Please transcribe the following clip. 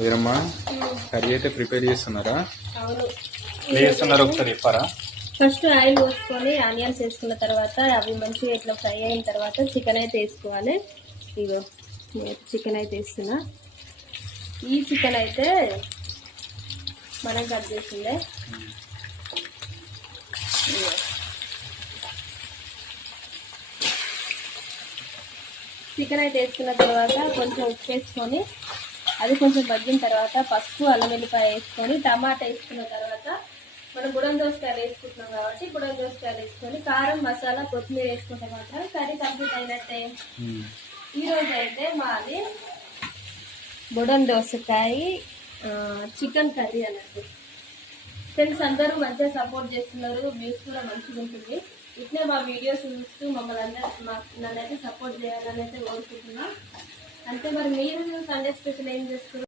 వీరమ్మా curry అయితే prepare చేస్తున్నారా? చేస్తున్నారు ఒకసారి చెప్పారా? ఫస్ట్ ఆయిల్ పోసుకొని ఆనియన్స్ వేసుకున్న తర్వాత అవి మంచిగా ఇట్లా ఫ్రై అయిన తర్వాత చికెన్ అయితే వేసుకోవాలి. ఇగో చికెన్ అయితే వేస్తున్నా. ఈ చికెన్ అయితే మనం కట్ చేసిందే. చికెన్ అయితే వేసుకున్న తర్వాత కొంచెం ఉప్పు వేసుకొని అది కొంచెం మగ్గిన తర్వాత పసుపు అల్లం వెల్లిపాయ వేసుకొని టమాటా వేసుకున్న తర్వాత మనం గుడం దోసకాయలు వేసుకుంటున్నాం కాబట్టి గుడం దోసకాయలు వేసుకొని కారం మసాలా కొత్తిమీర వేసుకుంటే మాత్రం కర్రీ కంప్లీట్ అయినట్టే. ఈ రోజు అయితే మాది బుడం దోసకాయ చికెన్ కర్రీ అన్నట్టు. ఫ్రెండ్స్ అందరూ మంచిగా సపోర్ట్ చేస్తున్నారు. వ్యూస్ కూడా మంచిగా ఉంటుంది. ఇట్లే మా వీడియోస్ చూస్తూ మమ్మల్ని అందరూ నన్నైతే సపోర్ట్ చేయాలని అయితే కోరుకుంటున్నా. అంటే మరి మీరు సండే స్పెషల్ ఏం చేస్తున్నారు